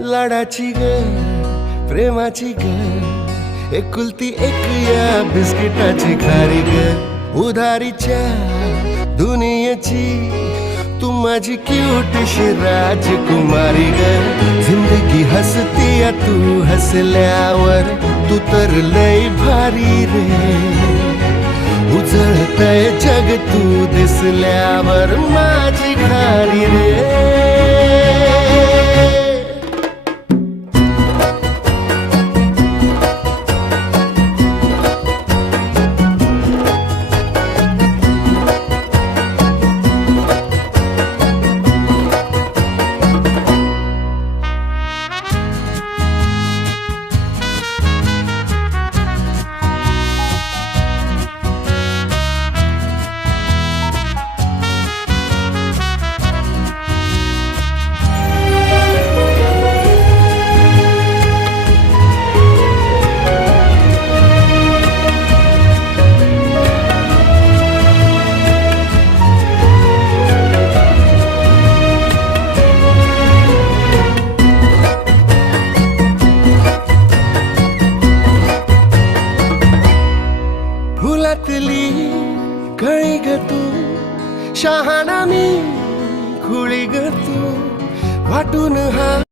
लाडाची ग प्रेमाची ग एकुलती एक या बिस्किटाची खारी ग उधारीच्या दुनियेची तू माझी क्यूटशी राजकुमारी ग जिंदगी हसती या तू हसल्यावर तू तर लय भारी रे उजळतय जग तू दिसल्यावर माझी खारी रे फुलातली कळी ग तू शहाणा मी खुळी ग तू वाटून हा